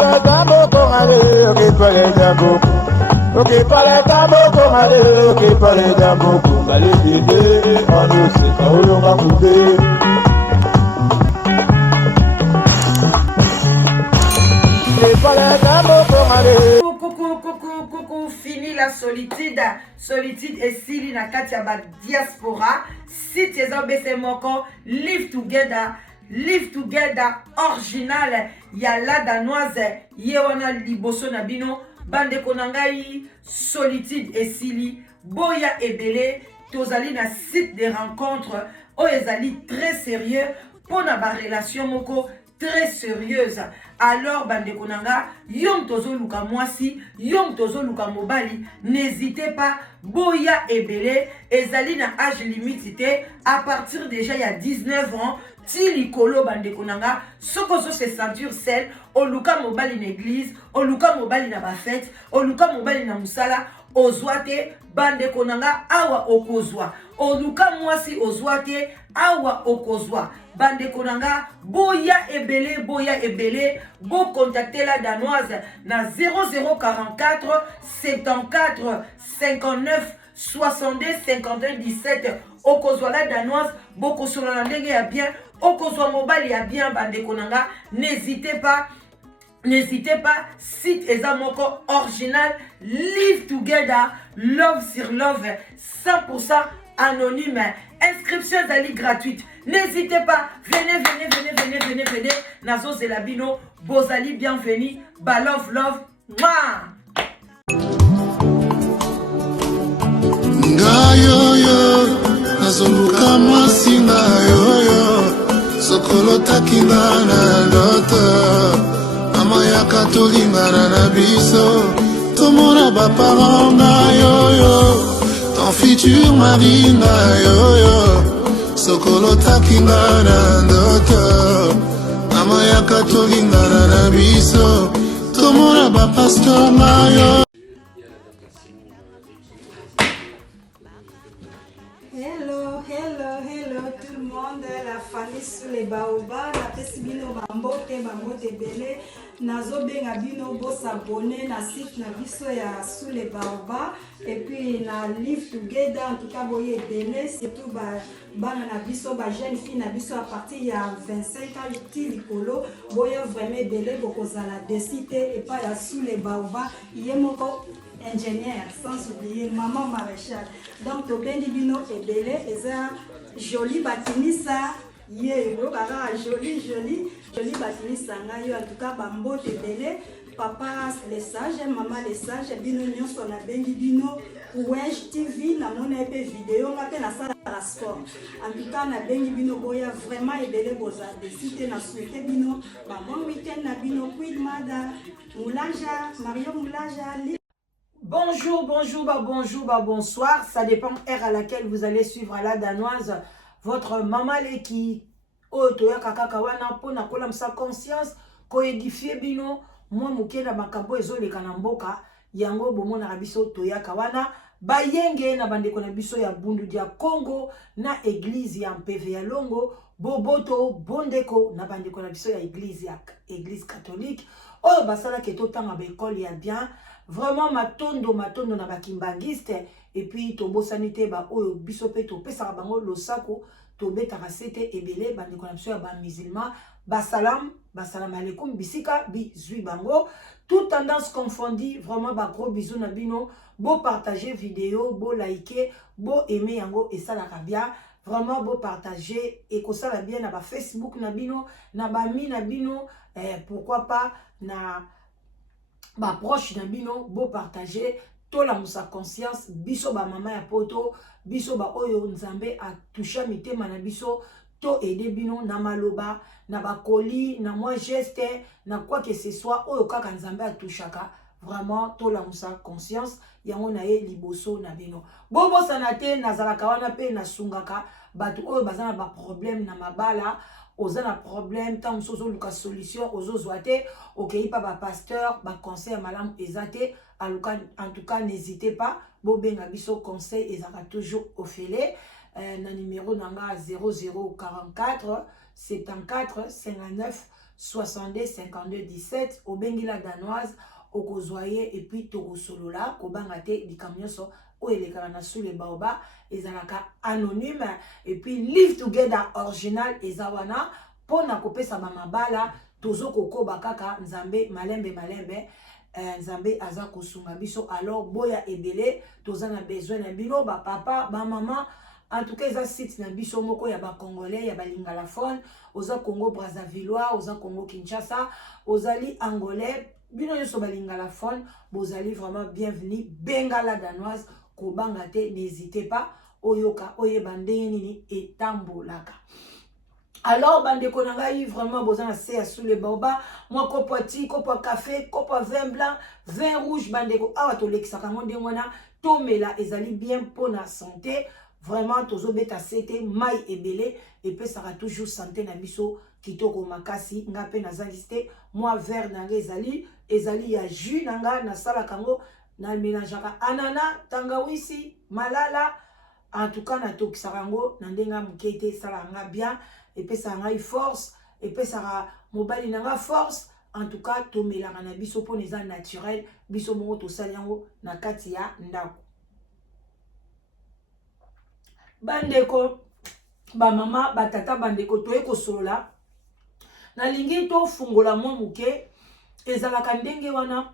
parle tambo kongale, ok parle tambo. Ok parle tambo kongale, ok parle tambo kongale dede, on sait quand on va couper. Coucou, fini la solitude. Solitude et Sili na Katia ba diaspora. Si tu es en BC Moko, live together, original. Yala danoise, yewana liboso na bino. Bande konangai, solitude et Sili. Boya ebele, tozali na site de rencontre. Ezali très sérieux. Pour na ba relation moko. Très sérieuse. Alors, bande konanga, yom tozo luka mwasi, yom tozo luka mobali, n'hésitez pas, boya ebele, ezali na âge limite, à partir déjà il y a 19 ans, ti likolo bande konanga, soko se ceinture sel, o luka mobali na église, o luka mobali na ba fête, o luka mobali na musala, ozwate, bande konanga, awa okozwa. O luka mwasi ozwate, awa okozwa. Bande konanga, boya ebele, bo contacter la danoise na 0044 74 59 62 51 17. Okozwa la danoise, boko solo na ndenge ya bien, okozwa mobali ya bien, bande konanga, n'hésitez pas, site ezamoko original, live together, love sur love, 100% anonyme, inscription d'ali gratuite. N'hésitez pas, venez. Nazo Zelabino, Bozali, bienvenue. Ba love. Mouah! Ngayoyo, nazunguka masinga yoyo, sokolo takinga na ndoto, mama yaka tolingana na biso, tomona baparent na yoyo, ton futur mari na yoyo, sokolo takinga na ndoto, mama yaka tolingana na biso, tomona bapasteur na yoyo. Hello tout le monde, la famille sous les baobabs, la pesibino bambote bele, nazo benga bino bo s'abonner na site na biso ya sous les baobabs et puis na live together en tout cas boye bele surtout bana na biso ba jeune fille na biso à partir ya 25 ans ti likolo boye vraiment bele bokozala décider et pas ya sous les baobabs yemoko ingénieur, sans oublier maman maréchal. Donc, tobendi bino ebele, eza joli batinisa, ye, joli batinisa ngayo, en tout cas, bambo ebele, papa les sages, maman les sages, bino nyonso na bengi bino, Ouenge TV, na mona epe vidéo, na pe na sala la sport. En tout cas, na bengi bino boya vraiment ebele boza, décide na souhaiter bino, bon week-end na bino, quid mada, Moulaja, Mario Moulaja, Bonjour, bonsoir. Ça dépend heure à laquelle vous allez suivre à la danoise. Votre maman qui toya kaka wana po na kola msa conscience ko édifier bino moi mukenda makambo ezoleka na mboka yango bomona biso toya kawana bayenge na bandeko na biso ya Bundu dia Congo na église ya MPV ya Longo boboto bondeko na bandeko na biso ya église catholique oyo basala ke totanga ba école ya bien. Vraiment matondo na bakimbangiste et puis tobo sanité ba oyo biso pe to pesa bango losako to beta rasete ebele bande konapso ya ba musulman ba salam alaikum bisika bi zui bango toute tendance confondue. Vraiment ba gros bisous na bino, bo partager vidéo, bo liker, bo aimer yango et ça la bien. Vraiment bo partager et ko ça la bien na ba Facebook na bino na ba mi na bino pourquoi pas na ba proche na bino bo partager to la musa conscience biso ba mama ya poto biso ba oyo nzambe a toucha mitema na biso to aider bino na maloba na ba colis na moi geste na quoi que ce soit oyo kaka nzambe a touchaka vraiment to la musa conscience yango na ye liboso na bino bobo sanate na zalaka wana pe na sungaka batu oyo bazana ba problème na mabala oza na problème tant sozo luka solution ozo zoate okei pa ba pasteur ba conseil malam ezate en tout cas n'hésitez pas bo benga biso conseil ezaka toujours ofele na numéro nanga 0044 74 59 62 52 17 obengi la danoise okozwaye et puis tokosolola kobanga te likamnyoso o elekala na sous les baobas ezalaka anonyme et puis live together original ezawana pona kopesa mabala tozo kokoba kaka nzambe malembe nzambe aza kosunga biso alors boya ebele tozana besoin na bino ba papa ba maman. En tout cas, il y a un site na biso moko ya ba Congolais, ya ba Lingalaphone, oza Congo Brazzavillois, oza Congo Kinshasa, ozali Angolais, bino yoso ba Lingalaphone, bozali vraiment bienvenue, Bengala danoise, kobangate, n'hésitez pas, oyoka, oyeba ndenge nini etambolaka. Alors, bande konangai vraiment besoin de sous les baobas. Moi, copoati, copo café, copo vin blanc, vin rouge, bande ko awa to lexakango de wana, tomela ezali bien pour la santé. Vraiment, tozo beta sete, mai ebele, et puis ça sera toujours santé na biso, kitoko makasi, nga pe na zaliste, moi vert na ezali ya jus nanga na sala kango, na mélangeaka anana, tangawisi, malala, en tout cas na tokisarango, na ndenga mukete, sala nga bien, et puis ça nga force, et puis ça sera mobile nanga force, en tout cas, tomelanga na biso po neza naturel, biso mongo to saliango na kati ya ndako. Bandeko, ba mama, ba tata, bandeko, toye kosolola. Na lingi to fungola mwa muke, ezalaka ndenge wana,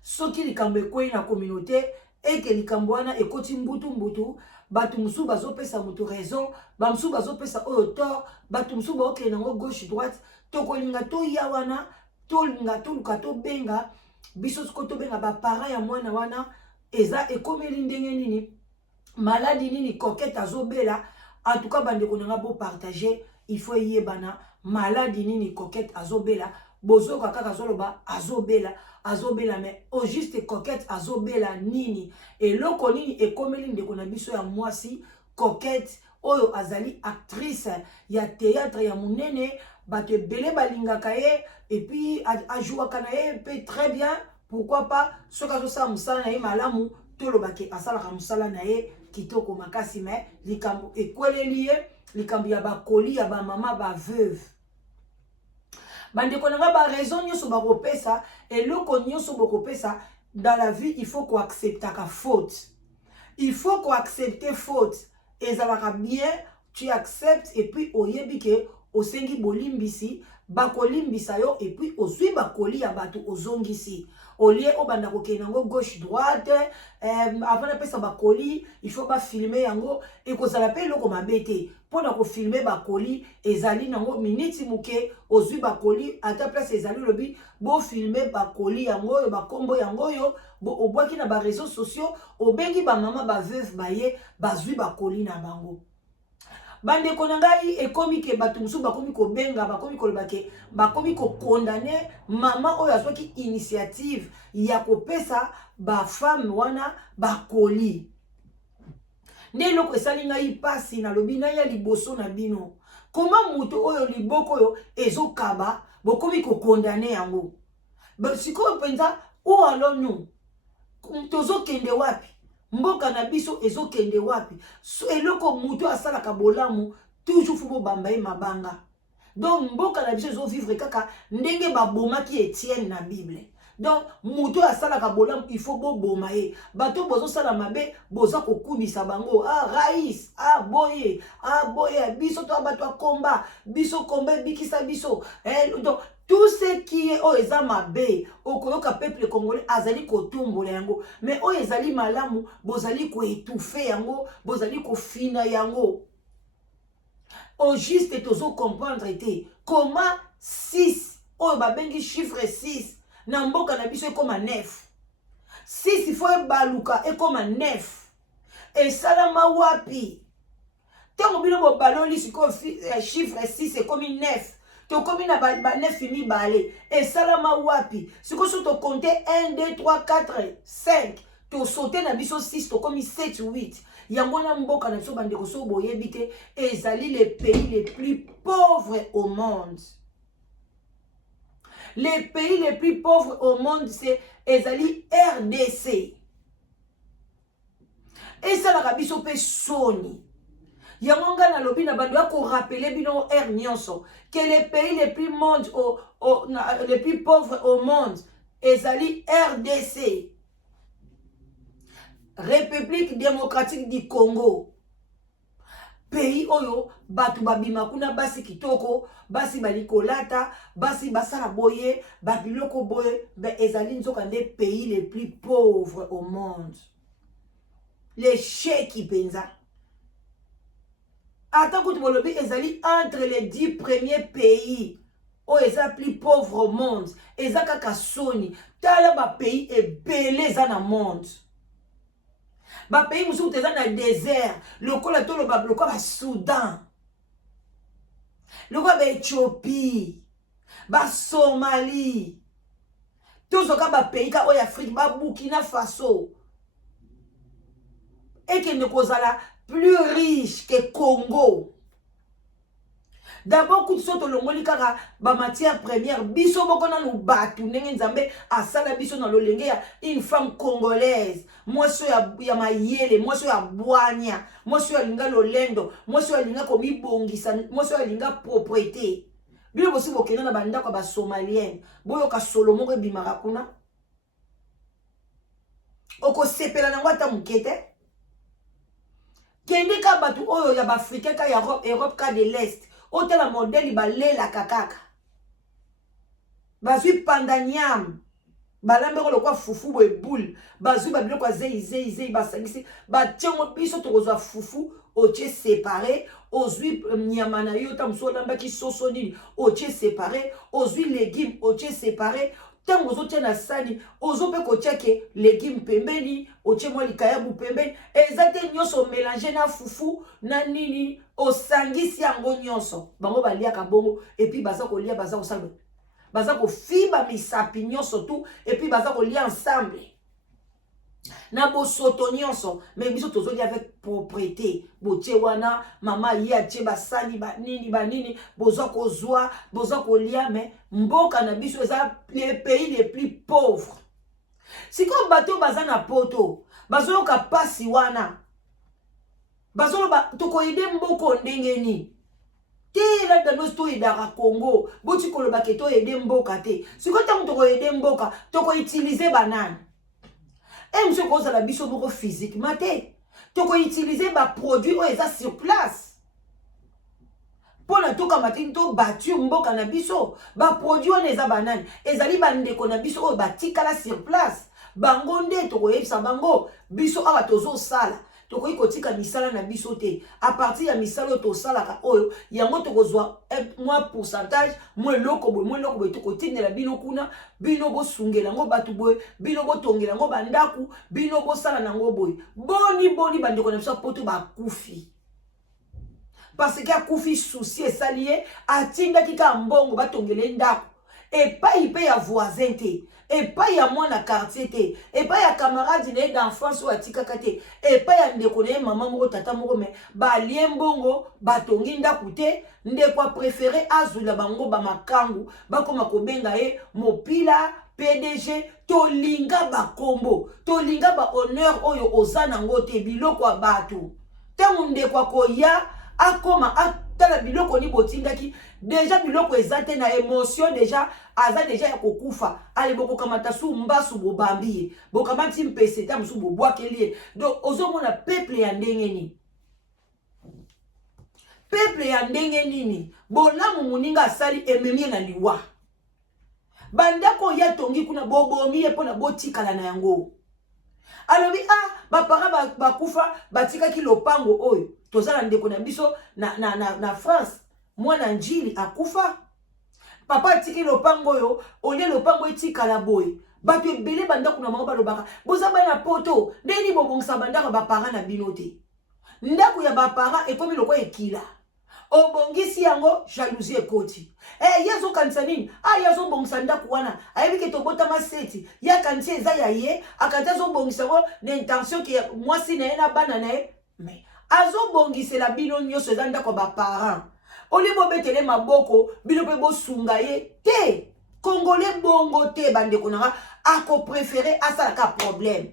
soki likambo ekweyi na communauté, eke likambo wana ekoti mbutu, batu musu bazopesa mutu raison, ba musu bazopesa oyo tort, batu musu baokele nango gauche droite, tokolinga to ya wana, tolinga to luka to benga, biso siko to benga ba para ya mwana wana, eza ekomeli ndenge nini, maladie nini coquette azobela. En tout cas bandeko nanga bo partager, il faut yebana maladie nini coquette azobela, bozo kaka zoloba azobela mais au juste coquette azobela nini et loko nini ekomeli ndeko na biso ya mwasi coquette oyo azali actrice ya théâtre ya munene, bato ebele balingaka ye et puis ajouaka na ye pe très bien, pourquoi pas soki azosala mosala na ye malamu tolobake asalaka mosala na ye kitoko makasi, mais likambo ekweleli ye, likambo ya bakoli ya ba mama ba veuve. Bandeko nanga ba raison nyoso ba kopesa et loko nyoso ba kopesa dans la vie, il faut qu'on accepte ta faute. Il faut qu'on accepte faute. Et ça va bien, tu acceptes et puis oyebi ke osengi bolimbisi, bakolimbisa yo et puis ozwi bakoli ya batu ozongisi. Olie obanda kokenango gauche droite, avant de pesa bakoli, il faut pas filmer yango et ko ça l'appelle loko mabete. Pona ko filmer bakoli ezali nango minute muke ozwi bakoli à ta place ezali lobi bo filmer bakoli yango yo bakombo yango yo bo obwaki na ba réseaux sociaux obengi ba mama ba veuve baye bazwi bakoli na bango. Bande konangai ekomi ke batu musu bakomi ko benga bakomi ko lebake bakomi ko condamner mama oyo azwaki initiative ya kopesa ba femme wana bakoli. Nde loko esali ngai pasi na lobi na ya liboso na bino. Koma mutu oyo liboko oyo ezokaba bokomi ko condamner yango. Ba sikoyo penza o alonu tozo kende wapi? Mboka na biso ezokende wapi? So eloko mutu asalaka bolamu toujours fubo bamba ye mabanga. Donc mboka na biso ezovivre kaka ndenge babomaki Etienne na Bible. Donc mutu asalaka bolamu il faut boboma ye. Bato bozo sala mabe boza kokubisa bango. Ah Raïs, ah boye, biso to bato komba, biso komba bikisa biso. Donc tout ce qui est oezama be, okoyoka peuple congolais azali kotumbola yango, mais oezali malamu bozali ko étouffer yango, bozali ko fina yango. Au juste tozo comprendre été comment 6 o ba bengi chiffre 6 na mboka na biso comme 9. 6 il faut baluka et comme 9. Et salama wapi? Tango bino bo baloli siko chiffre 6 c'est comme 9. To komi na ba 9 mi balé et salama wapi siko so to compter 1 2 3 4 5 to sauter na biso 6 to komi 7 8 yango na mboka na biso bandeko so boyebi te ezali les pays les plus pauvres au monde. Les pays les plus pauvres au monde c'est ezali RDC. Et ça la biso pe soni Yangonga na lobi na bando ko rappeler bino air nyonso que les pays les plus les plus pauvres au monde ezali RDC, République démocratique du Congo. Pays oyo batu babima kuna basi kitoko, basi balikolata, basi basala boye, babiloko boye, ezali nzoka nde pays les plus pauvres au monde. Les chèques penza. Attends que tu me le ezali entre les 10 premiers pays où eza plus pauvres au monde. Eza kaka soni. Tala ba pays ebele za na monde. Ba pays musu teza na désert. Lokola to lo ba lokola Soudan. Lokola ba Éthiopie. Ba Somalie. Tous oka ba pays ka oya Afrique ba Burkina Faso. Et qu'il ne kozala plus riche que Congo. D'abord, quand tu longoli kaka ba matière première, biso bokona no batu ndenge nzambe asala biso na lolenge ya une femme congolaise. Moi so ya mayele, moi so ya bwanya, moi so ya linga lolendo, moi so ya linga komi bongisa, moi so ya linga propriété. Bilo bosi bokena na banda kwa ba somalienne. Boyo ka Solomo ko bimaka kuna. Oko sepela na ngwata mukete. Kende ka batu oyo ya Afrique ka ya Europe ka de l'Est. Ote la modèle ba lela kakaka. Bazui pandanyam. Balambe ko lokwa fufu bo eboule. Bazui ba biloko zei basangisi. Ba tchengo biso to kozwa fufu oche séparé. Ozui nyama na yo ta mso lamba ki soso nini oche séparé. Ozui légumes oche séparé. Tango ozotia na sani ozo pe ko cheke légumes pembeni oche mo likayabu pembeni ezate nyonso mélanger na fufu na nini osangisi yango nyonso bango balia ka bongo et puis baza ko lia baza ko salba baza ko fiba misapi nyonso tout et puis baza ko lia ensemble na bosoto nyonso mais biso tozoli avec propriété botie wana mama ya tie basali ba nini boza ko zwa boza ko lia mais mboka na biso eza les pays les plus pauvres. Si comme bateau baza na poto bazolo ka pasi wana bazolo ba to ko ide mboko ndenge ni te la danos to idara Congo boti ko lo ba ke to ide mboka te si ko tango to ko ide mboka to ko utiliser banane. Et monsieur cause la biso boko physique maté to ko utiliser ba produit o eza sur place pour na to ka matin to battu mboka na biso ba produit on eza banane ezali bande ko na biso o batikala sur place bango nde to ko yebisa bango biso awa tozo sala to ko ikotika misala na biso te à partir ya misala to sala ka oyo yango to kozwa moi pourcentage moi loko boy to ko tinela bino kuna bino bo sungela ngo batu boy bino bo tongela ngo bandaku bino bo sala na ngo boy boni bande ko na biso poto ba kufi parce que akufi souci esalié atinda kika mbongo batongele ndaku et pas il paye à voisin te et pas ya mwana quartier te et pas ya camarade ne d'enfance ou atika kate et pas ya ndeko ne maman moko tata moko mais ba liembongo batongi ndaku te ndeko préféré azula bango ba makangu bakoma kobenga ye mopila PDG tolinga ba kombo tolinga ba honneur oyo ozana ngote biloko ya batu tangu ndeko koya akoma atala biloko ni botindaki déjà biloko ezate na émotion déjà aza déjà ya kokufa ale boko kamata su mbasu bobambi bokamati mpese ta musu bobwakeli donc ozomona peuple ya ndenge ni peuple ya ndenge nini bolamu muninga asali ememie na liwa bandako ya tongi kuna bobomi ye pona botikala na yango alobi bapara bakufa batikaki lopango oyo tozala ndeko na biso na France mwana njili akufa papa atiki lopango oyo olie lopango etikala boye bato ebele bandako na bango balobaka boza bana poto ndeni bobongisa bandako bapara na bino te ndako ya bapara ekomi loko ekila obongisi yango jalousie ekoti yezo kanisa nini yezo bongisa ndako wana ayebi ke tobotama seti ya kanisa eza ya ye akanta azobongisa yango na intention ke mwasi na ye na bana na ye mais azobongisela bino nyonso eza ndako baparent oli bobetele maboko bino pe bosunga ye te congolais bongo te bandeko nanga ako préféré asalaka problème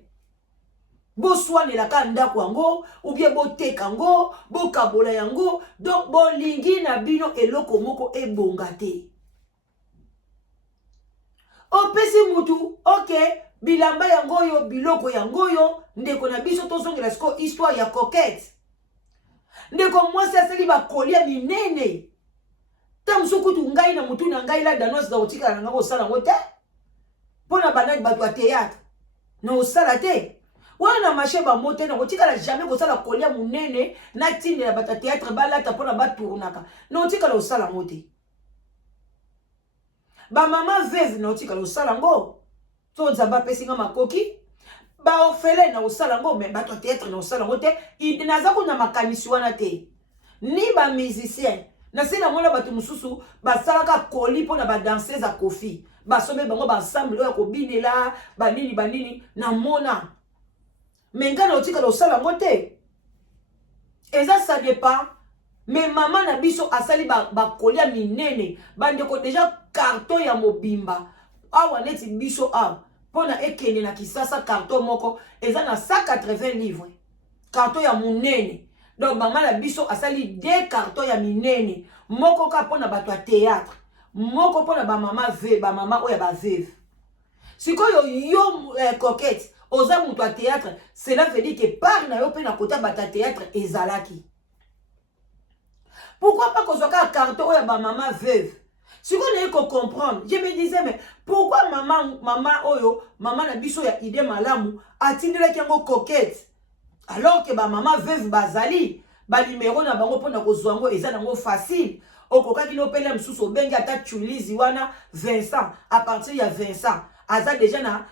boswanelaka ndako yango ou bien boteka yango bokabola yango donc bolingi na bino eloko moko ebonga te. Opesi mutu ok bilamba yango yo biloko yango yo ndeko na biso tozongela siko histoire ya coquette ndeko mwasi asali bakolia minene ta musukutu ngai na mutu na ngai la danoise da otikala nanga kosala yango te mpona banani bato ya théâtre na osala te wana marché bamote na kotikala jamais kosala kolia munene na tindela bato ya théâtre balata mpona batournaka na otikala osala yango te. Bamama veuve na otikala osala yango to nzambe apesi nga makoki baorphelin na osala yango me bato ya théâtre na osala yango te naza kuna makanisi wana te ni bamusicien nasi namona bato mosusu basalaka koli mpona badanseuse ya kofi basombe bango baensemble oyo kobinela banini namona me nga na otikala osala yango te eza ça dépend. Mais maman na biso asali bakolia minene bandeko deja carton ya mobimba awa neti biso awa pona ekende na Kisasa carton moko eza na 180 livres carton ya munene donc maman na biso asali 2 carton ya minene moko ka pona bato ya théâtre moko pona ba mama oya ba veuve sikoyo yo coquette oza mutu ya théâtre cela veut dire que par na yo pe na kota bata théâtre ezalaki. Pourquoi pas qu'on soit un carton ou ba maman veuve? Si on est qu'on comprendre, je me disais mais pourquoi maman na biso ya idée malamu atindela kiango coquette alors que ba maman veuve bazali ba numéro na bango pona ko zwango eza nango facile okoka kino pele msusu bengi ata chulizi wana Vincent à partir ya Vincent aza déjà na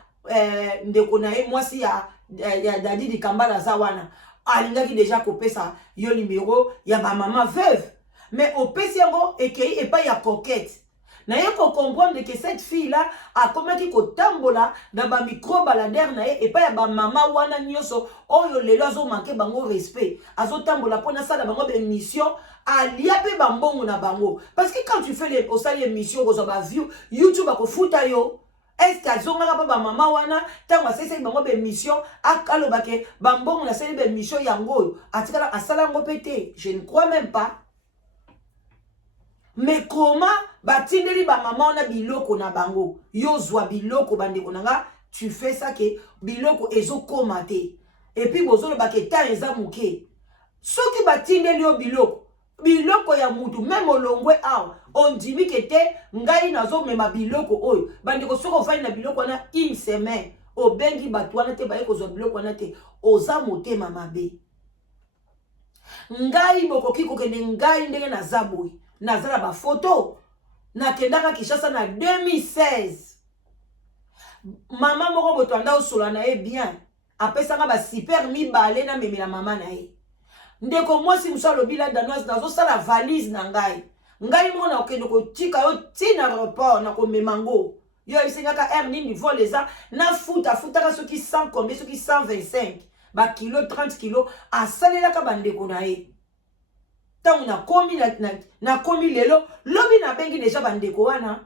ndeko na ye mwasi ya Dadi di Kambala za wana alingaki déjà kopesa yo numéro ya ba maman veuve mais opesi yango ekei epa ya coquette na ye ko comprendre que cette fille là a komaki kotambola na ba micro baladère na ye epa ya ba mama wana nyoso oyo lelo azo manquer bango respect azo tambola pona sala bango be mission alia pe bambongo na bango parce que quand tu fais les osali émission ko ba view YouTube akofuta yo. Est-ce que azongaka pa ba mama wana tango asese bango be mission akaloba ke bambongo na seli be mission yango atikala asala ngo pété je ne crois même pas. Mais comment batindeli ba mama wana biloko na bango yo zwa biloko bandeko nanga tu fais ça que biloko ezo komate et puis bozolo ba ke ta eza muke soki batindeli yo biloko ya mutu même olongwe awa on dit que te ngai nazo mema biloko oyo bandeko soko fai na biloko wana une semaine obengi bato wana te baye kozwa biloko wana te oza motema mabe ngai bokoki kokende ngai ndenge naza boye nazala ba photo nakendaka Kinshasa na 2016 mama moko boto anda osola na ye bien apesanga ba super mibale na memela mama na ye ndeko mwasi musalo bila danoise nazo sala valise na ngai mona okende kotika yo tina aéroport na komemango yo esengaka air nini vol eza na futaka soki 100 combien soki 125 ba kilo 30 kilo asalelaka bandeko na ye tangu na komi lelo lobi na bengi deja bandeko wana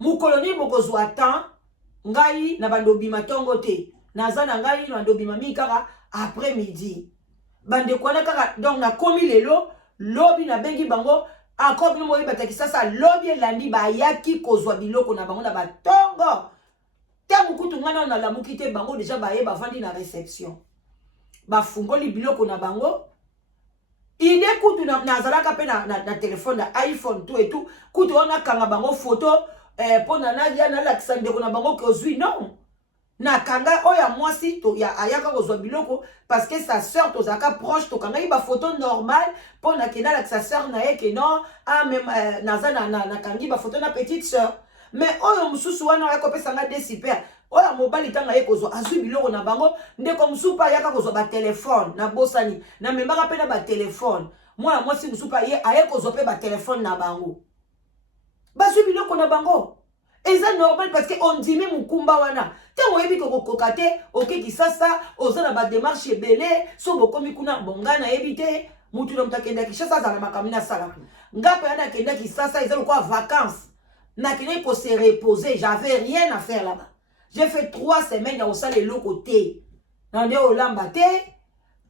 mukoloni bokozwa temps ngai na bandobi matongo te naza na ngai na bandobi mami kaka après midi bandeko wana kaka donc na komi lelo lobi na bengi bango encore bino moyi bataki sasa lobi elandi bayaki kozwa biloko na bango na batongo tangu kutu ngana na lamuki te bango deja baye bavandi na réception bafungoli biloko na bango ide kutu nazalaka pe na téléphone na iPhone tout et tout kutu wana kanga bango photo pona nadia na lakisa ndeko na bango kozwi non na kanga oya mwasi to ya ayaka kozwa biloko parce que sa sœur to zaka proche to kanga iba photo normale pona kena lakisa sœur na ye ke non même naza na kangi ba photo na petite sœur mais oyo mususu wana ayako pesa nga des super oya mobali tanga ye kozwa azwi biloko na bango ndeko musupa ayaka kozwa ba téléphone na bosani na membaka pe na ba téléphone mwana mwasi musupa ye aye kozwa pe ba téléphone na bango bazwi biloko na bango eza normal parce que on dit même mukumba wana te oyebi kokoka te okeki sasa oza na ba démarche ebele so bokomi kuna bonga na yebi te mutu na mutakenda Kinshasa za na makamina sala ngape ana kenda Kinshasa eza lokwa vacances na kene ko se reposer j'avais rien à faire là-bas j'ai fait 3 semaines au salle le côté na nde olamba te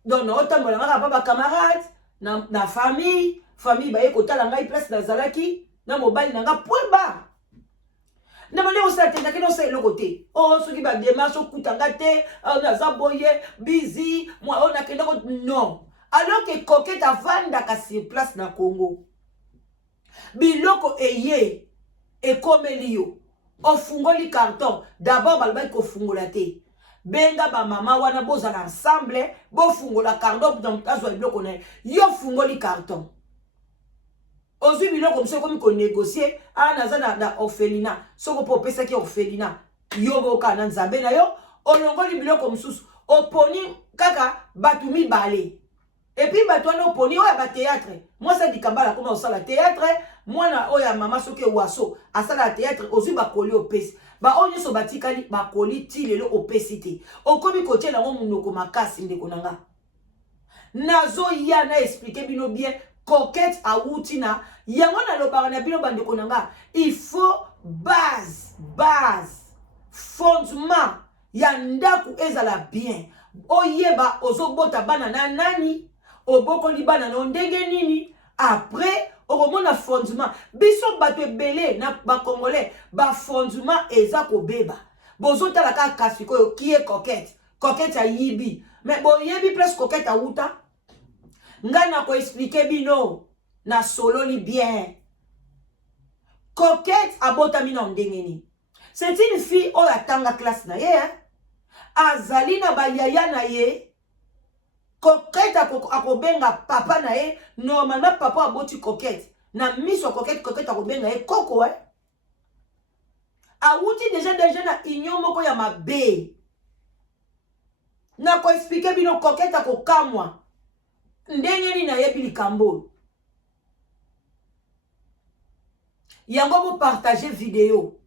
donc na otambola ngaka pa bacamarade na famille baye kotala ngai place nazalaki na mobali na nga point barre na bande osala te ndaki nosala eloko te soki badémarche okutanga te naza boye busy moi oyo nakende non alors que Coquette avandaka sur place na Congo biloko eye ekomeli yo ofungoli carton d'abord balobaki kofungola te benga ba mama wana bozala ensemble bofungola carton donc azwa biloko na yo fungoli carton ozwi biloko mso komi ko négocier naza na orphelinat soko po pesaki orphelinat yo boka na nzambe na yo olongoli biloko msusu oponi kaka batu mibale et puis bato wana oponi oya ba théâtre moi ça dikambala koma osala théâtre mwana oya mama soki waso asala théâtre ozwi bakoli opesi oyo nyonso batikali bakoli ti lelo opesi te okomi kotie nango munoko makasi ndeko na nga nazoya na expliquer bino bien Coquette awuti na yango nalobaka na bino bandeko na nga il faut base fondement ya ndaku ezala bien oyeba ozobota bana na nani obokoli bana na ndenge nini après okomona fondement biso bato ebele na bakongolais bafondement eza kobeba bozotala kaka kasi koyo kie Coquette ayibi mais boyebi presque Coquette awuta nga na ko expliquer bino na sololi bien Coquette abotami na ndenge nini c'est une fille oyo atanga classe na ye azali na bayaya na ye Coquette akobenga papa na ye normalement papa aboti Coquette na miso Coquette akobenga ye koko awuti déjà na union moko ya mabe na ko expliquer bino Coquette akokamwa ndenge ni na yebi likambo yango bo partager vidéo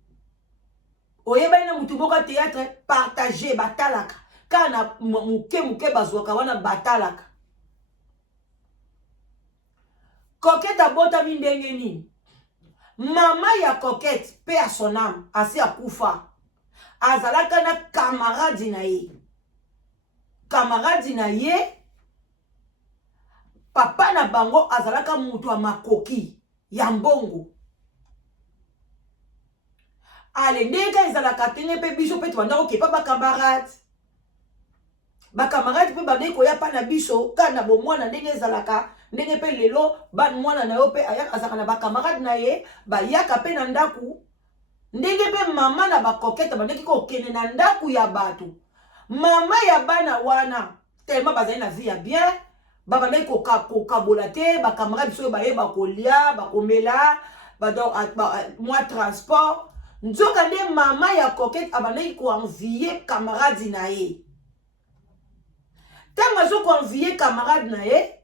oyeba na mutu boka théâtre partager batalaka kana muke bazwaka wana batalaka Coquette abotami ndenge nini mama ya Coquette pe à son âme asi akufa azalaka na camarade na ye papa na bango azalaka mutu wa makoki ya mbongo ale ndenge ezalaka tenge pe biso pe tubanda okepa bakamarade pe bande koya pa na biso kana bomwana ndenge ezalaka ndenge pe lelo ban mwana na yo pe ayaka azaka na bakamarade na ye bayaka pe na ndaku ndenge pe mama na Coquette bandeki kokende na ndaku ya bato mama ya bana wana tellement bazali na vie ya bien babandaki kokabola te bakamarade biso bayeba kolia bakomela mwa transport nzoka nde mama ya Coquette abandaki koenvier camarade na ye ntango azokoenvier camarade na ye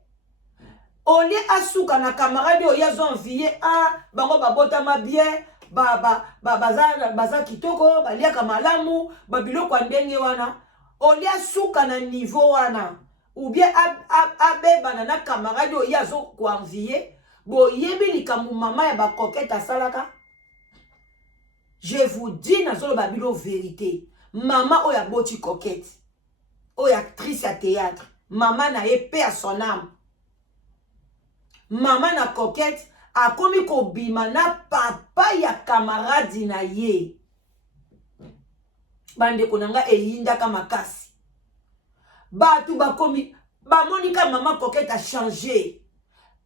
olie asuka na camarade oyo azoenvier bango babotama bien baza kitoko baliaka malamu babiloko ya ndenge wana olie asuka na niveau wana ou bien abebana na camarade oyo azokoenvier boyebi likambo mama ya Coquette asalaka. Je vous dis nazoloba bino vérité mama oyo aboti Coquette oyo actrice ya théâtre mama na ye paix à son âme mama na Coquette akomi kobima na papa ya camarade na ye bandeko nanga eyindaka makasi batu bakomi bamonika mama Coquette a changé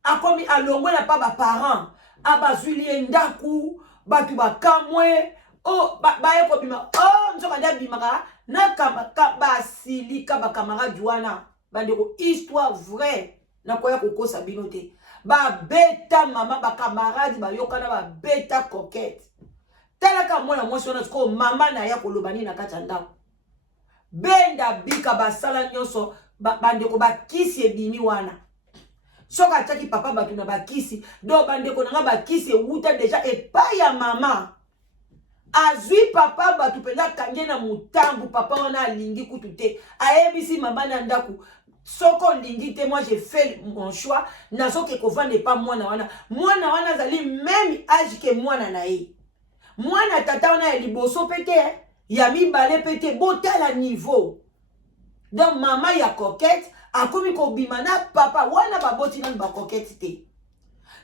akomi alongwela pa ba parents abazwili endaku batu bakamwe baye kobima nzoka nde abimaka na basilika bakamarade wana bandeko histoire vraie nakoya kokosa bino te babeta mama bakamarade bayokana babeta Coquette talaka mwana mwasi wana sikoyo mama na ya koloba nini na kati ya ndako benda bika basala nyonso bandeko bakisi ebimi wana soka ataki papa batu na bakisi do bandeko nanga bakisi ewuta deja epai ya mama azwi papa batu penda kange na mutambu papa wana alingi kutu te ayebisi mama na ndaku soko lingi te moi j'ai fait mon choix nazoke kovande pa mwana wana azali même âge que mwana na ye mwana tata wana ya liboso pete ya mibale pete botala niveau Donc maman ya coquette akomi ko bimana papa wana baboti na ba coquette te.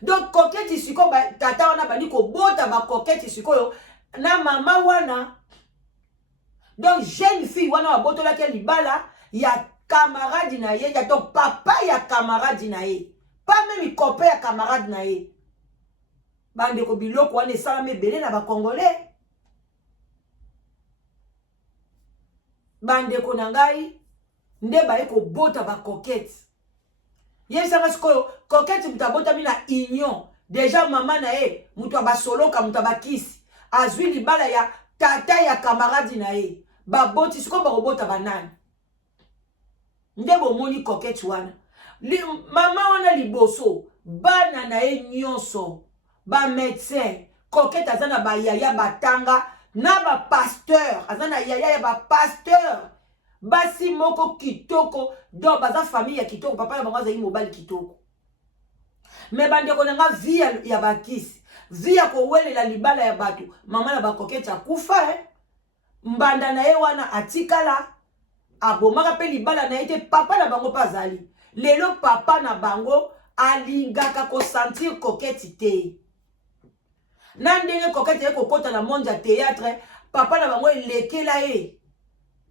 Donc coquette siko ba tata wana bandi ko bota ba coquette siko na mama wana. Donc jeune fille wana babotola ke libala ya camarade na ye, ya to papa ya camarade na ye. Pas même copain ya camarade na ye. Bande ko biloko wana esalami ebele na ba congolais. Bande ko na ngai nde ba ko bota ba coquette. Yesanga sikoyo coquette mutabota mina union. Déjà mama na ye mutu abasoloka mutu abakisi. Azwi libala ya tata ya camarade na ye. Ba boti siko ba robota banani. Nde bomoni coquette wana. Mama wana liboso bana na ye nyonso. Ba médecin coquette azana ba yaya batanga na ba pasteur azana yaya ya ba pasteur. Basi moko kitoko do baza famille ya kitoko papa na bango azali mobali kitoko. Me bande ko nanga via ya bakisi via ko welela libala ya batu mama na ba coquette akufa mbanda na ye wana atikala abomaka pe libala na ite papa na bango pazali lelo papa na bango alingaka ko sentir coquette te. Na ndenge coquette ye kokota na monde ya théâtre papa na bango elekela ye.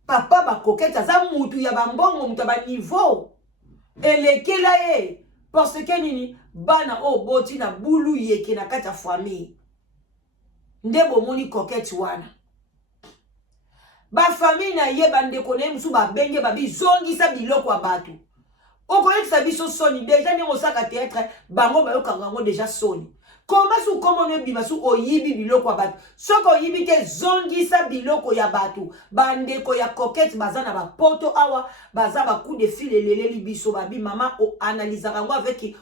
Papa ba coquette aza mutu ya bambongo mutu ba niveau elekela ye parce que nini bana o boti na bulu yeke na kati ya famille nde bomoni coquette wana ba famille na ye bande kone musu ba benge ba bizongisa biloko ya batu okoyekisa biso soni déjà ndenge osaka théâtre bango bayokanga yango déjà soni. Comment sou comment ne bima sou oyibi biloko ya batu. Soko oyibi te zongisa biloko ya batu. Bandeko ya coquette baza na ba poto awa baza ba coup de fil eleleli biso babi mama o analyser yango avec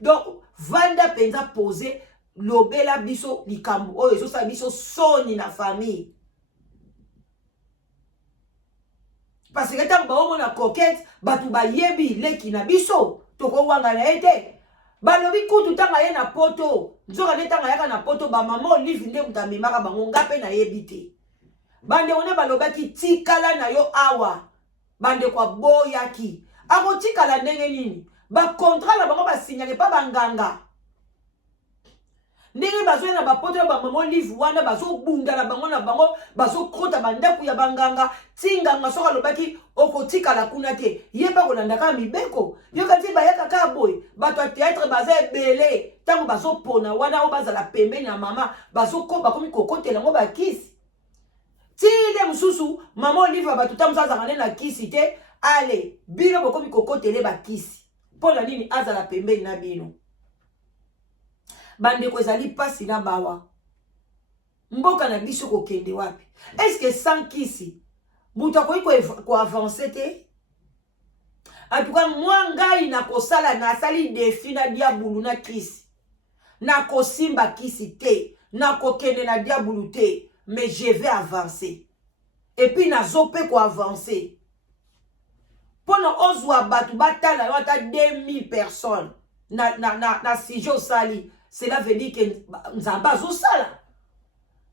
donc vanda penza poser lobela biso likambo oyo ezosa biso soni na famille. Parce que tant ba omona coquette batu ba yebi leki na biso toko wanga na ete. Balobi kutu tanga ye na poto. Nzoka ne tanga yaka na poto ba mama Olive nde mutamemaka bango ngape na yebite. Bande one balobaki tikala na yo awa. Bande kwa boyaki. Ako tikala ndenge nini? Ba contrat la bango ba signale pa banganga. Ndenge bazo na ba poto ba mama Olive wana bazo bunda na bango bazo krota bandaku ya banganga. Tinganga soka lobaki oko tikala kuna te. Yeba kolanda ka mibeko. Yo kati ba yaka ka boy. Bato théâtre baza ebele. Tango bazo pona wana o bazala pembeni na mama bazo ko bakomi kokotela ngo ba kisi. Tile mususu mama Olive bato tamu za ngane na kisi te. Ale bino bakomi kokotele ba kisi. Pona nini azala pembeni na bino. Bande ko ezali pasi na bawa. Mboka na biso ko kende wapi? Est-ce que sans kisi muta ko avancer te? En tout cas moi ngai na kosala na sali défi na diabulu na kisi. Na kosimba kisi te, na kokende na diabulu te, mais je vais avancer. Et puis na zope ko avancer. Pona ozwa batu batala yo ata 2000 personnes na sijo sali. Cela veut dire que nzamba zo sala.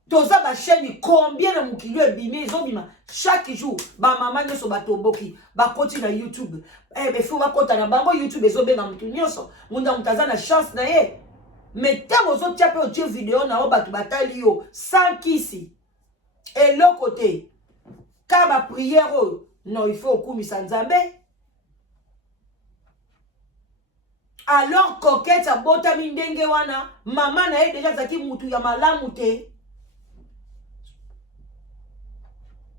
Toza ba chaîne combien de mukilo ebimi ezobima chaque jour ba mama nyoso batomboki ba koti na YouTube. Be faut ba kota na bango YouTube ezobenga mutu nyoso. Munda mutaza na chance na ye. Mais tant ozo tia pe audio vidéo na o batu batali yo sans kisi. Et l'autre côté ka ba prière non il faut okumisa nzambe. Alors coquette a bota mindenge wana mama na ye déjà zaki mutu ya malamu te.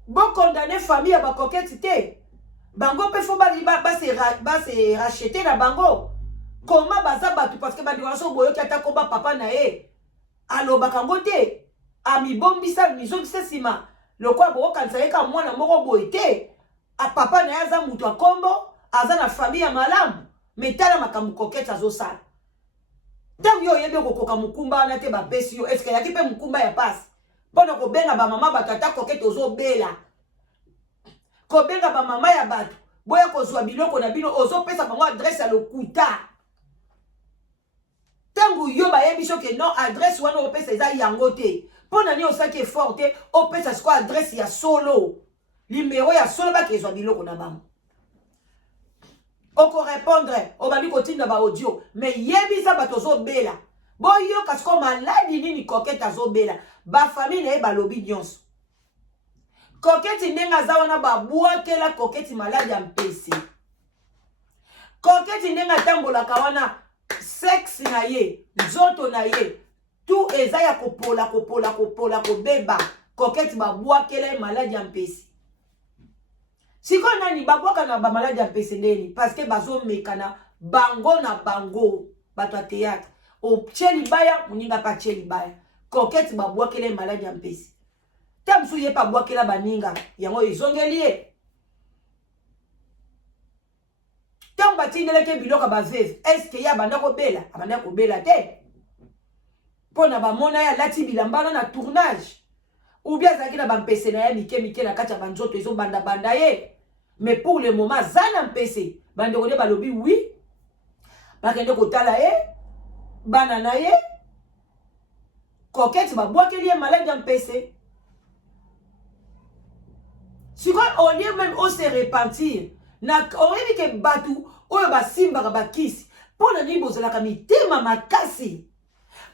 Bon condamné famille à ba coquette te. Bango pe fo ba se racheter na bango. Comment baza batu parce que ba diwanso boyo kata ko ba papa na ye. Alo bakango te. Ami bombisa mizo sima. Le quoi bo kanisa ye ka mwana moko boy te. A papa na ya za mutu akombo aza na famille ya malamu. Metala makamu coquette azosala. Tango yo yebe kokoka mukumba na te ba pesi yo est-ce que yaki pe mukumba ya passe. Pona ko benga ba mama batata coquette ozo bela. Ko benga ba mama ya batu. Boya ko zwa biloko na bino ozo pesa bango adresse ya lokuta. Tango yo ba yebi so ke non adresse wana o pesa eza yango te. Pona ni osaki effort te o pesa sko adresse ya solo. numéro ya solo ba kezwa biloko na bango. Oko répondre, o bandi kotinda ba audio, mais yebisa batozo bela. Boyo kasko maladi nini Coquette azo bela. Ba famille na ye ba lobi nyonso. Coquette ndenga za wana ba buakela Coquette maladi ya mpesi. Coquette ndenga tambola kawana sexe na ye, nzoto na ye. Tout eza ya kopola kobeba. Coquette ba buakela maladi ya mpesi. Siko nani babwaka na ba maladi ya mpesi ndeni parce que bazo mekana bango na bango bato ya théâtre. O cheli baya muninga pa cheli baya. Coquette ba buakela maladi ya mpesi. Tamsu ye pa buakela baninga yango izongeli ye. Tamba tindeleke biloko ba veve. Est-ce que ya banda ko bela? Abanda ko bela te. Pona ba mona ya lati bilambana na tournage. Ou bien zaki na bampese na ya mike na kati ya banzoto ezo banda ye. Mais pour le moment zana mpese bande kode balobi oui. Bakende kotala ye bana na ye. Coquette ba boakeli ye malade ya mpese. Si au lieu même on se repentir na oyebi ke batu oyo basimbaka bakisi pona ni bozalaka mitema makasi.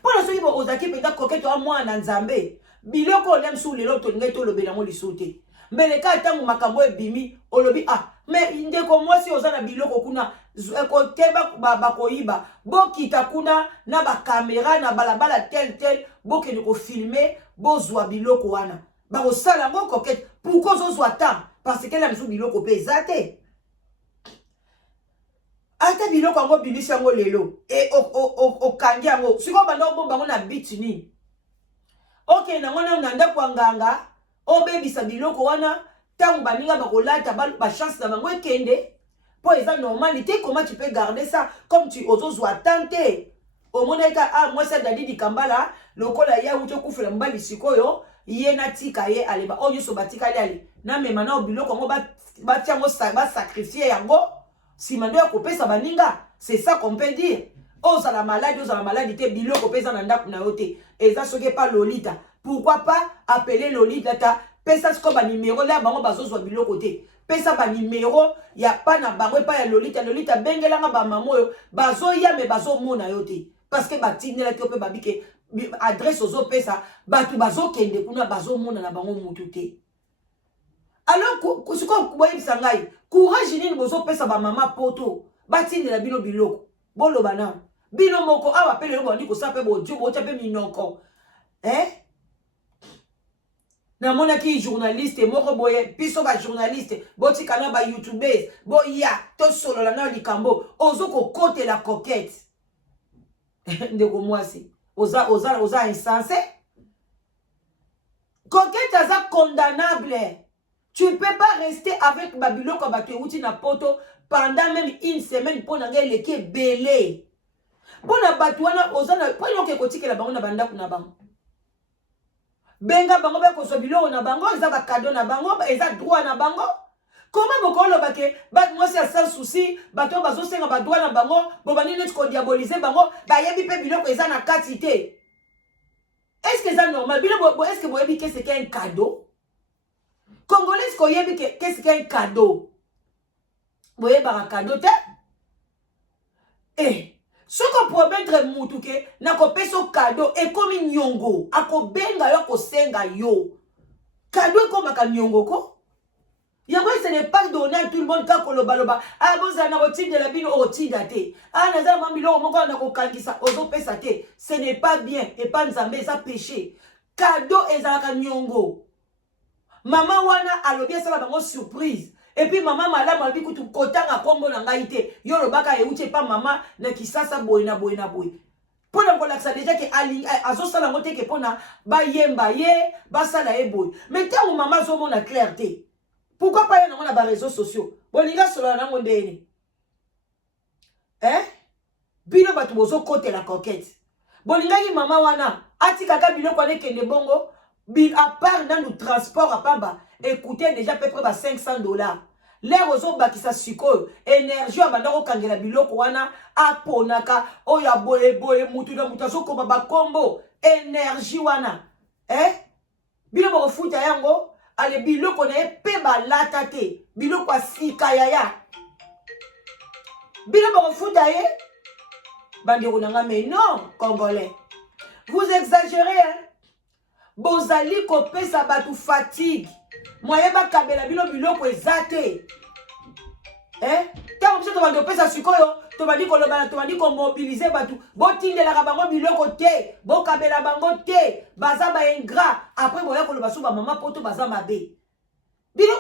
Pona soki bo ozaki penda Coquette wa mwana nzambe. Biloko olem sou lelo tolingai tolobela ngo lisute. Mbeleka tangu makambo ebimi olobi mais ndeko mwasi ozana biloko kuna ekoteba bakoyiba bokita kuna na ba caméra na balabala tel bokende ko filmer bozwa biloko wana. Bakosala ngo Coquette pourquoi ozozwa temps parce que la misu biloko pe ezate. Ata biloko ngo bilisi ngo lelo e okangi ngo siko banda bomba ngo na bitini. Ok, na ngona nganda kwa nganga, obebisa biloko wana, tangu baninga bakolata ba chance na bango ekende. Po eza normalité, comment tu peux garder ça comme tu ozozwa tante. Au mona eka moi ça dadi di kambala, lokola ya uto kufela mbali sikoyo, ye na tika ye aleba oyo so batika ali. Na me mana biloko ngo ba tiango ba sacrifier yango, si mando ya kopesa baninga, c'est ça qu'on peut dire. Oza la maladie te biloko pesa na ndaku na yote. Eza soke pas Lolita. Pourquoi pas appeler Lolita ta pesa sko ba numéro la bango bazozwa biloko te. Pesa ba numéro ya pa na bango pa ya Lolita. Lolita bengelanga ba mamo yo bazo ya me bazo mona yote. Parce que ba tinela ke pe babike adresse ozo pesa batu bazo kende kuna bazo mona na bango mutu te. Alors ko boye bisangai courage nini bozo pesa ba mama poto ba tinela bino biloko. Bolo bana bino moko awa pele lobo ndiko sape bo dio bo tape minoko na mona ki journaliste moko boye piso ba journaliste boti kana ba youtubers bo ya to solo la na likambo ozoko kote la Coquette ndeko mwasi oza insensé. Coquette aza condamnable. Tu ne peux pas rester avec Babylone comme tu es na poto pendant même une semaine pour n'anger les qui belé. Pour na batouana ozana pour yon ke kotike la bango na banda kuna bango. Benga bango ba kosobilo na bango eza ba cadeau na bango eza droit na bango. Comment bokolo bake bat moi c'est sans souci bato bazo senga ba droit na bango bo bani net ko diaboliser bango ba yebi pe biloko eza na quantité. Est-ce que c'est normal? Est-ce que vous avez dit que c'est un cadeau? Congolais, qu'est-ce qu'un cadeau? Vous voyez, un cadeau, eh, ce qu'on peut mettre Moutouke, n'a pas ce cadeau, et comme un nyongo, à ko benga yo, ko senga yo. Cadeau comme un nyongo, ko? Yango, ce n'est pas donné à tout le monde, quand koloba. Ah, bon, ça n'a pas de la bine au tidate. Ah, n'a pas milo, mon gars, n'a pas kangisa, ozo pesate. Ce n'est pas bien, et pas nzambe, ça péché. Cadeau, et ça n'a nyongo. Maman wana alobia sala bango surprise. Et puis maman malama albi kutu kotanga kombo na ngai te. Yo lobaka euche pa maman na kisasa boy na boy. Pona ko laksa déjà que ali azo sala ngote ke pona ba yemba ye ba sala e boy. Mais tant maman zo mona clarté. Pourquoi pas na ba réseaux sociaux? Bolinga solo na ngo ndeni. Bino batu bozo kote la Coquette. Bolinga ki maman wana atika ka biloko ane kende bongo. À part dans le transport à Pamba, écoutez déjà à peu près $500. L'air aux autres qui s'assuko, énergie à bandaro kangela biloko wana, aponaka, oya boye mutu na mutazo koma ba combo, énergie wana. Bilo bo futa yango, ale biloko na ye pe balata te biloko asika yaya bino bakofuta ye bandeko nanga mais non congolais vous exagérez hein? Bozali kopesa batu fatigue moyen bakabela bino biloko eza te ntango biso tobandi kopesa sikoyo tobandi kolobana tobandi komobilize batu botindelaka bango biloko te bokabela bango te baza baingrat après boya koloba so bamama poto baza mabe bino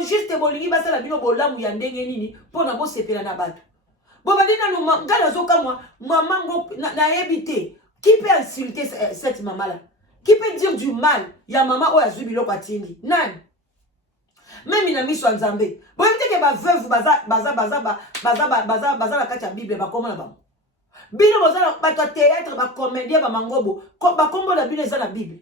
juste bolingi basala bino bolamu ya ndenge nini mpona bosepela na bato bobandi nanu ngai nazokamwa mama ngo nayebi te qui peut insulter cette maman là qui peut dire du mal ya mama oyo azwi biloko atindi nani même na miso nzambe boyebi te ke baveuve baza na kati ya bible bakoma na bango bino bozala bato ya théâtre bacomédien bamangobo bakombo na bino eza na bible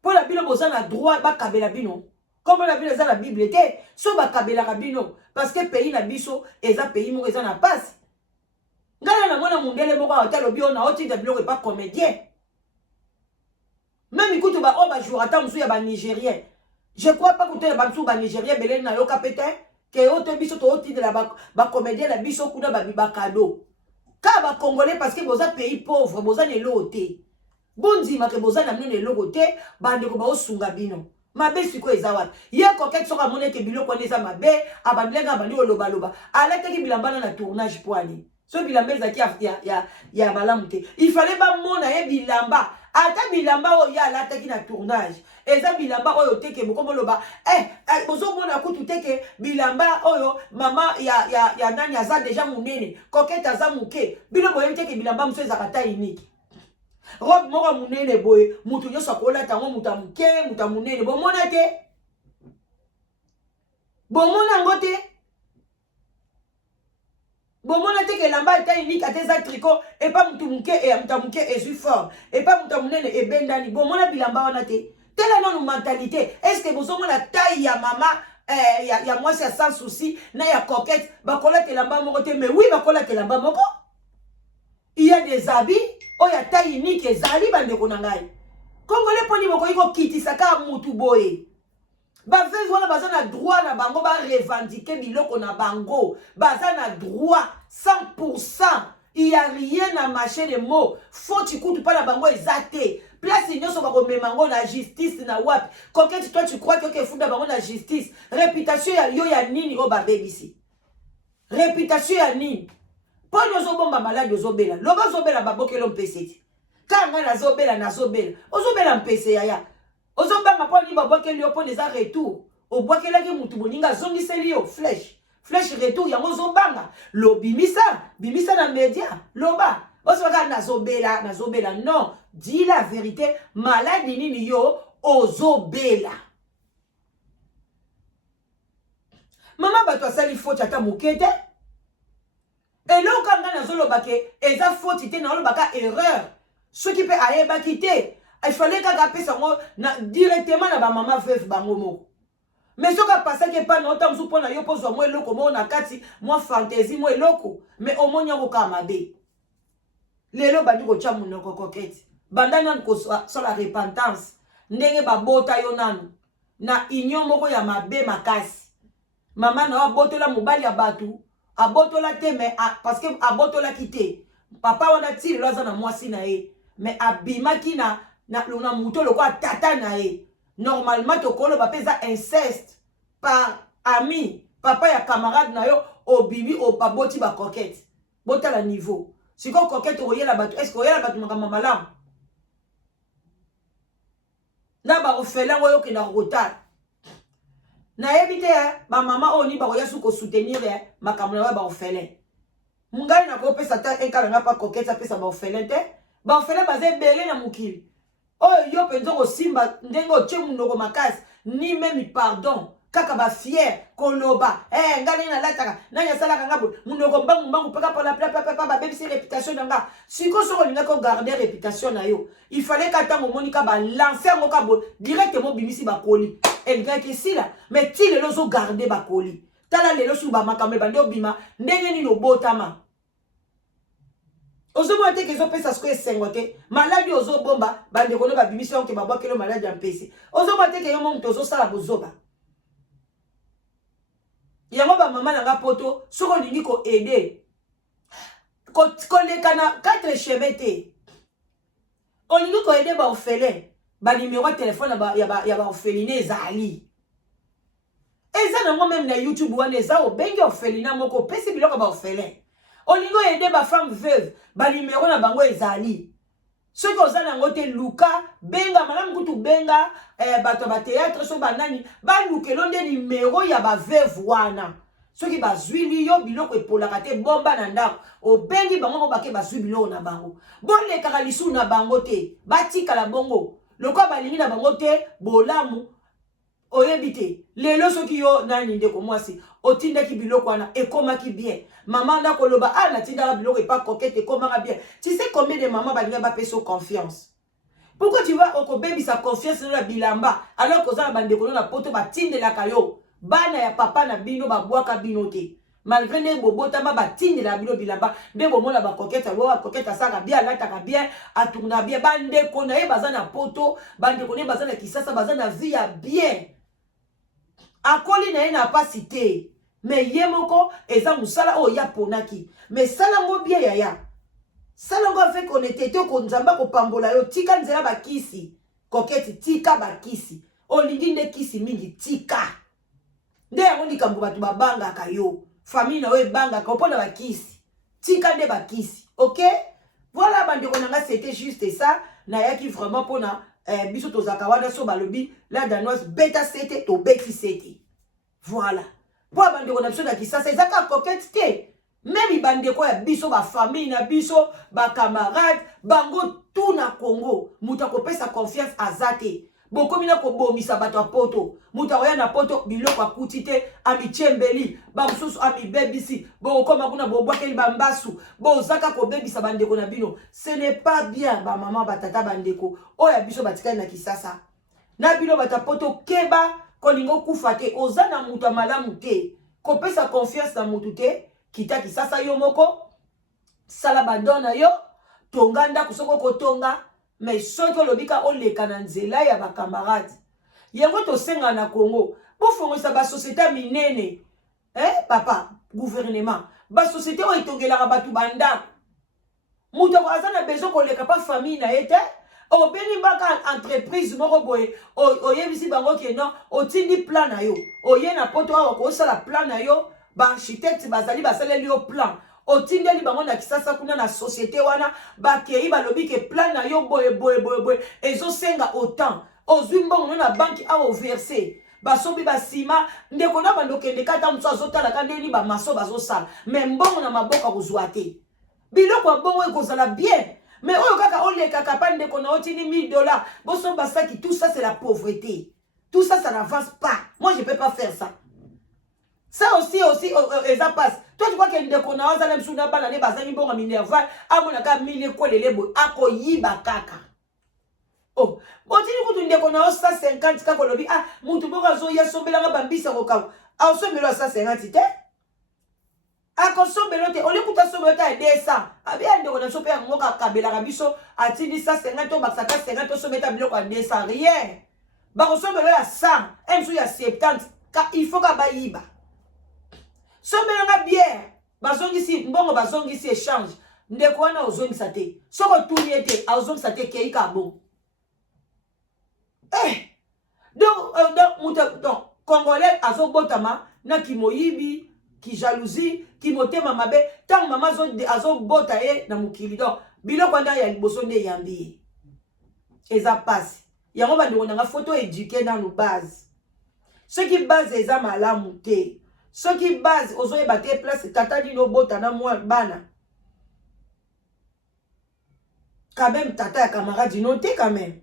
mpo na bino boza na droit bakabela bino kombo na bino eza na bible te so bakabelaka bino parce que pays na biso eza pays moko eza na pasi ngai na mwana mundele moko atalobi ona otinda biloko epa comédien même ikutu baoyo bajour ata mosusu ya banigérien je crois pas que tu es un Nigérien belé na yoka peut-être que ote biso to oti de la ba comédien la biso kuna ba cadeau ka ba congolais parce que boza pays pauvre boza ne loté bondi ma ke boza na mine logoté bande ko ba osunga bino mabe siko ezawat ye coquette soka mone ke biloko neza mabe abandlenga bandi oloba loba alete ki bilamba na tournage poani so bilamba ezaki ya malamu te il fallait ba mona ye bilamba ata bilamba oyo alataki na tournage eza bilamba oyo teke bokomoloba bozomona kutu teke bilamba oyo mama ya nani aza deja munene kokete aza muke bino boyebi teke bilamba mosu ezaka ta unique robe moko munene boye mutu nyonso akolata yango mutu ya muke mutu ya munene bomona te bomona yango te bomona te ke lamba eta unique ate eza tricot epa mutu muke mutu ya muke ezwi fort epa mutu ya munene ebendani bomona bilamba wana te telle non mentalité est-ce que bozomona taille ya mama ya mwasi ya sans souci na ya coquette bakola telamba moko te mais oui bakola telamba moko il y a des habits oh ya taille unique ezali bandeko na ngai congolais poni bokoki kokitisa ka mutu boye baveuve wana baza na droit na bango ba revendiquer biloko na bango baza na droit 100%. Il n'y a rien à mâcher les mots. Faut que tu coûtes pas la bango exacté. Place il n'y a pas la justice na wap. Coquette toi tu crois que tu fous d'abord la justice. Réputation ya nini o ba baby ici. Réputation ya nini. Pas nous bomba malade aux obela. Loba zobela baboke l'on PC. Kanga na zobela. Ozobela mpese ya. Ozobanga pa ni baboke li opon des retour. Au bois que la ki mutu boninga zongi selio flèche. Flèche retour yango zobanga lo bimisa na média loba osaka nazobela non dis la vérité malade nini yo ozobela mama bato asali faute ata mokete eloko kanga nazoloba ke eza faute te na olobaka erreur soki pe ayebaki te il fallait kaka pesa ngo directement na ba mama veuve bango moko. Mais ce qui a passé que pas longtemps vous prenez yo pose moi loko moi na kati moi fantaisie moi loko mais au moins nyako kamabe lelo bandi ko cha munoko coquette bandana ko sur la repentance ndenge babota yo nanu na inyo moko ya mabe makasi mama na abotola mobali ya batu abotola te mais parce que abotola kité papa wana tire loza na mwasi na ye mais abimaki na muto loko tata na ye. Normalement, tu as inceste par ami, papa ya camarade na yo, au bibi, au baboti ba coquette. Bota la niveau. Si tu coquette, tu la batou. Est-ce que tu la batou ma malam? Na ba refela yo ki na retard. Na ebite ba mama oni ba ya suko soutenir ma kamona ba refela. Mungai na ko pesa ta enkala pa coquette, ça pesa ba refela te. Ba refela ba ze belé na mukili. Oh yo penzo simba ndengo che munoko makasi ni même pardon kaka ba fier koloba ngani na lataka nanya sala kanga munoko mbangu paka pour la papa ba bebisi réputation nanga siko soko linga ko garder réputation na yo il fallait qu'attendre monika ba lancer ngo ka directement bimisi ba koli elga ki sila mais ti le lozo garder ba koli tala le lozo ba makambe ba ndo bima ndenge ni no botama Ozomona te ke ezopesa siko esengo te. Maladi ozobomba bandeko no babimisi yango ke babwakeli maladi ya mpesi. Ozomona te ke yo moto ozosala bozoba. Yango ba mama nanga poto soko olingi ko aider. Koleka na 4 chemin te. Olingi ko aider ba orphelin. Ba numéro de téléphone ya ba orpheline ezali. Eza nango même na YouTube wana eza obengi orphelina moko pesi biloko ba orphelin. Olingo aider ba femme veuve, ba numéro na bango ezali. Soki oza nango te luka benga malamu kutu benga bato ba théâtre so banani ba lukelo nde numéro ya ba veuve wana. Soki bazwili yo biloko epolaka te bomba na ndako obengi bango mo bake bazwi biloko na bango. Bolekaka lisu na bango te batikala bongo. Lokwa balingi na bango te bolamu oyebite lelo soki yo nani ndeko mwasi otindaki biloko wana ekomaki bien mama nda koloba na tindaka biloko epa coquette ekomaka bien. Tu sais combien de mamans balinga ba peso confiance? Pourquoi tu vas okobebisa confiance na bilamba alors que za bandeko na poto batindelaka yo bana ya papa na bino babwaka bino te malgré ne bobotama batindela bino bilamba nde bomona ba coquette wa coquette asaka bien alataka bien atuna bien bandeko na ye baza na poto bandeko ne baza na kisasa baza na vie ya bien. Akoli na ye na pasi te. Mais ye moko eza musala o ya ponaki. Mais salango bien yaya. Salango avec honnêteté ko nzamba ko pambola yo tika nzela bakisi. Koketi tika bakisi. Olingi nde kisi mingi tika. Nde yango likambo batu babanga ka yo. Famille na we banga ka opona bakisi. Tika nde bakisi. OK? Voilà bandeko nanga c'était juste ça. Na yaki vraiment pona biso tozaka wana so balobi la danoise beta sete to beti sete. Voilà. Pour bandeko na biso na kisasa ezaka coquette te. Même bandeko ya biso ba famille na biso ba camarade bango tout na Congo muta kopesa confiance azate. Bokomina ko bomisa bato poto. Muta oya na poto biloko akuti te amichembeli ba mususu ami bebisi bo koma kuna bo bwakeli bambasu bo zaka ko bebisa bandeko na bino. Ce n'est pas bien ba maman ba tata bandeko oya biso batikali na kisasa. Na bino bata poto keba kolingo kufa te ozana muta malamu te. Kopesa confiance na mutu te kita kisasa yo moko sala bandona yo tonganda kusoko kotonga. Mais soki olobika oleka na nzela ya ba camarade yango to senga na Congo bo fongisa ba société minene papa gouvernement ba société o etongelaka batu banda muto ko azana besoin ko leka pa famille na ete o beni baka entreprise moko boye oyebisi bango ke non otindi plan na yo oye na poto awa ko sala plan na yo ba architecte bazali basaleli yo plan otindeli bango na kisasa kuna na société wana bakei balobi ke plan na yo boye ezo senga autant ozwi mbongo na banki awo verser basobi basima ndeko na bando kende kata mutso azotala kandeni ba maso bazosala mais mbongo na maboka kozwa te biloko bongo ekozala bien mais oyo kaka oleka kapa ndeko na otini $1000 boso basaki tout ça c'est la pauvreté tout ça ça n'avance pas moi je peux pas faire ça. Ça aussi, ça passe. Toi, tu crois qu'il y a des gens qui ont des gens qui ont des gens qui ont des gens qui oh, bon, tu dis que tu as 150 kakolobi ah, mutu boka zo ya sombela bambisa kokaw. Ah, sombelo 150 te. Ah, ko sombelo te, ole kuta sombelo te 200. Ah, bien ndeko na sope yango ka kabela ka biso, atindi 150 to bakaka 50 to someta biloko ya 200 rien. Ba ko sombelo ya 100, emsu ya 70, ka il faut ka bayiba. Sombelo nga bière, bazongisi mbongo bazongisi échange. Ndeko wana ozongisa te. Soko tuni te, azongisa te kei ka bon. Donc, Congolais, azo botama, na ki moyibi, ki jalousie, ki motema mabe, tant maman azo botaye na mukili. Donc, bilo kwanda ya liboso nde yambi. Eza passe. Yango bandi onanga photo éduquer dans nos bases. Ce qui base eza malamu te. Ce qui base ozo ebate place tata dino bota na mwa bana. Quand même tata ya camarade dino te quand même.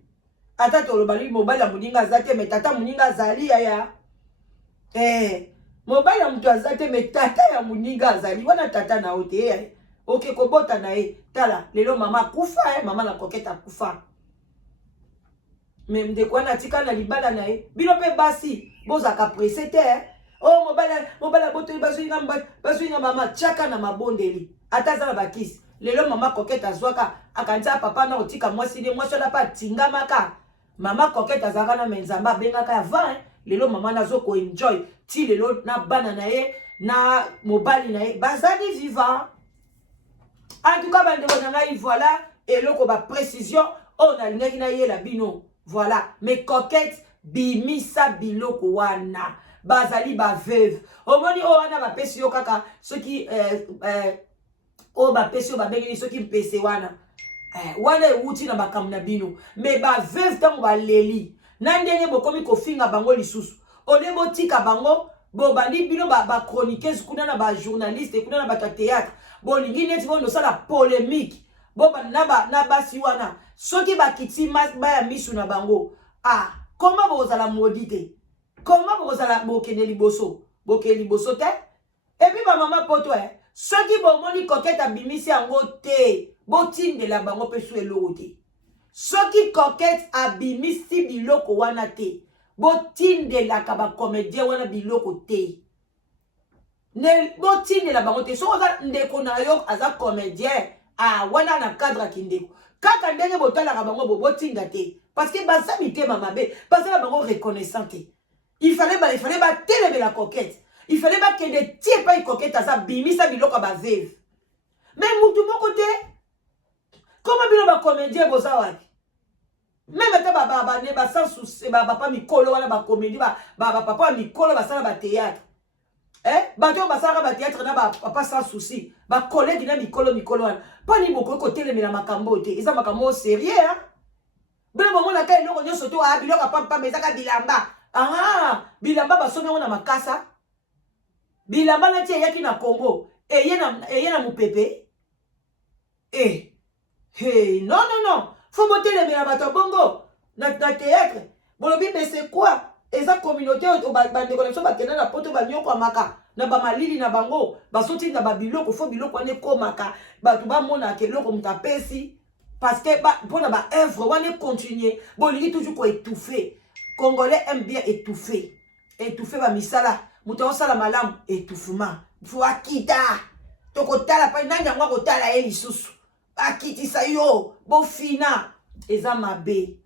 Ata tolobali mobile ya muninga azate mais tata muninga azali ya mobile ya mutu azate mais tata ya muninga azali wana tata na ote OK kobota na tala lelo mama kufa mama na koketa kufa même de quoi na tika na libala na bino pe basi bozaka pressé te oh mobile boto bazui nga mama chaka na mabondeli ata za na bakisi lelo mama coquette azwaka akanza papa na otika mwasi de mwasi na pa tingamaka mama coquette azaka na menzamba bengaka avant lelo mama nazo ko enjoy ti lelo na bana na ye na mobali na ye bazali vivant. En tout cas bande ko ngai voilà eloko ba précision on a lingi na ye la bino voilà mais coquette bimisa biloko wana bazali ba veuve omoni o wana ba pesi yo kaka ceux qui o ba pesi yo ba bengi ceux qui mpese wana wana euti na bakam na bino mais ba veuve tango ba leli na ndenge bokomi kofinga bango lisusu olebo tika bango bo bandi bino ba chroniqueuse kuna na ba journaliste kuna na ba théâtre bo lingi neti bo no sala polémique bo na basi wana soki ba kiti ba ya misu na bango comment bozala maudite comment bozala bokende liboso bokende liboso te et puis ba mama poto soki bomoni coquette abimisi yango te botindela bango pe su eloko te soki coquette abimisi biloko wana te botindelaka ba comédien wana biloko te ne botindela bango te so oza ndeko na yo aza comédien wana na cadre kindeko kaka ndenge botalaka bango botinda te parce que basami te mamabe basala bango reconnaissant te il fallait ba télémer la coquette il fallait ba kende tie pa coquette aza bimisa biloko ba veuve mais mutu moko te comment bino ba comédien boza wapi même ta ba ne ba sans souci ba papa mikolo wana ba comédie ba papa mikolo basala ba théâtre bato basala ba théâtre na ba papa sans souci ba collègue na mikolo wana pas ni boko ko télémer makambo te eza makambo sérieux bino bomona ka eloko nyonso to biloko papa mezaka bilamba bilamba basomi yango na makasa bilamba na tie yaki na Congo eye na mupepe non faut monter les bato bongo na théâtre bolobi mais c'est quoi eza communauté bande connexion bakenda na poto banyoko amaka na ba malili na bango basoti na ba biloko fo biloko ane komaka bato ba mona ke loko mutapesi parce que pour na œuvre wane continuer bolingi toujours ko étouffer congolais aime bien étouffer ba misala muto osala malamu étouffement faut akita to kotala pa nanya ngwa kotala eli susu akitisa yo bofina eza mabe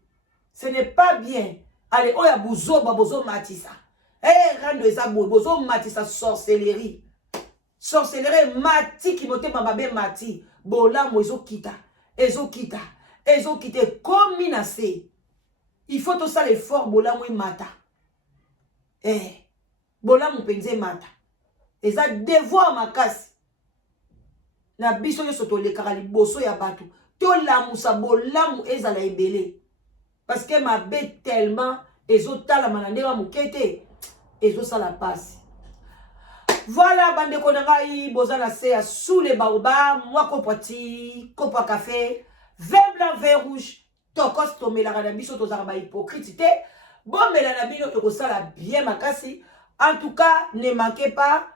ce n'est pas bien allez oya bozo matisa rando eza bozo matisa sorcellerie mati ki mote mabe mati bolamu ezokita komi na se il faut tout ça l'effort bolamu mata bolamu penze mata eza devoir makasi na biso yo soto lekaka liboso ya bato to lamusa bolamu ezala ebele parce que mabe tellement ezotala manandema mukete ezosala pasi. Voilà bande konangai bozana se sous les baobabs moi kopati kopa café vin blanc vin rouge tokos tomela na biso tozaka ba hypocrite bon mela na bino ekosala bien makasi. En tout cas ne manquez pas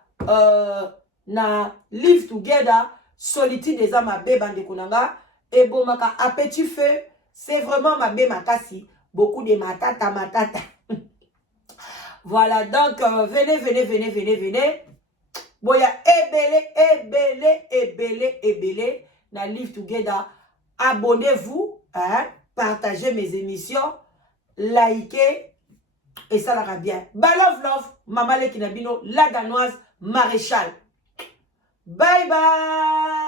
na live together solitude des mabe bande konanga et bon maka à petit feu c'est vraiment mabe makasi beaucoup de matata voilà donc venez boya ebele na live together. Abonnez-vous partagez mes émissions, likez et ça l'ira bien. Love Mama Leki Nabino, la Danoise Maréchal. Bye bye.